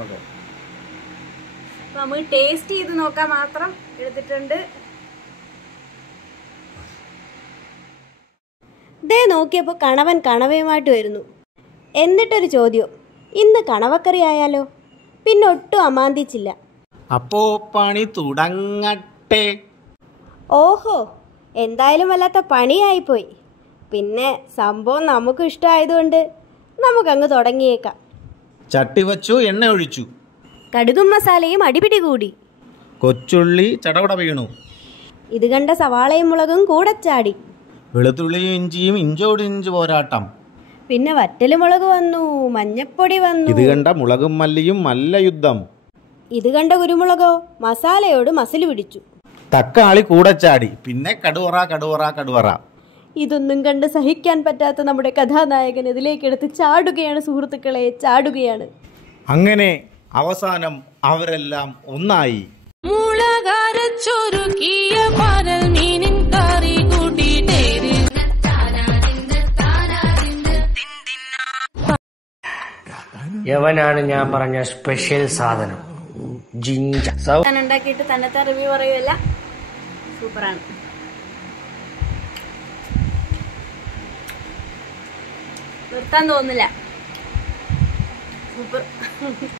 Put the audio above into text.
Okay, നമ്മൾ taste ചെയ്ത് നോക്കാൻ മാത്രം എടുത്തിട്ടുണ്ട്. ദേ നോക്കിയപ്പോൾ കണവൻ കണവയുമായിട്ട് വരുന്നു. എന്നിട്ടൊരു ചോദ്യം, ഇന്ന് കണവക്കറി ആയാലോ? പിന്നെ ഒട്ടും അമാന്തിച്ചില്ല. അപ്പോ പണി തുടങ്ങട്ടെ. ഓഹോ, എന്തായാലും വല്ലാത്ത പണിയായിപ്പോയി. പിന്നെ സംഭവം നമുക്ക് ഇഷ്ടമായതുകൊണ്ട് നമുക്കങ്ങ് തുടങ്ങിയേക്കാം. ചട്ടി വച്ചു, എണ്ണ ഒഴിച്ചു, കടുകും മസാലയും അടിപിടി കൂടി, കൊച്ചുള്ളി ചടപട വീണു, ഇത് കണ്ട സവാളയും മുളകും കൂടെ ചാടി, വെളുത്തുള്ളിയും ഇഞ്ചിയും ഇഞ്ചോടിഞ്ച് പോരാട്ടം, പിന്നെ വറ്റലുമുളക് വന്നു, മഞ്ഞപ്പൊടി വന്നു, ഇത് കണ്ട മുളകും മല്ലിയും മല്ല യുദ്ധം, ഇത് കണ്ട കുരുമുളകോ മസാലയോട് മസിൽ പിടിച്ചു, തക്കാളി കൂടെ ചാടി, പിന്നെ കടുവറ കടുവറ കടുവറ. ഇതൊന്നും കണ്ട് സഹിക്കാൻ പറ്റാത്ത നമ്മുടെ കഥാനായകൻ ഇതിലേക്കെടുത്ത് ചാടുകയാണ് സുഹൃത്തുക്കളെ, ചാടുകയാണ്. അങ്ങനെ അവസാനം അവരെല്ലാം ഒന്നായി. യവനാണ് ഞാൻ പറഞ്ഞ സ്പെഷ്യൽ സാധനം ജിഞ്ച. ഞാൻ ഉണ്ടാക്കിയിട്ട് തന്നെത്താൻ റിവ്യൂ പറയുമല്ല, സൂപ്പറാണ്. നിർത്താൻ തോന്നില്ല, സൂപ്പർ.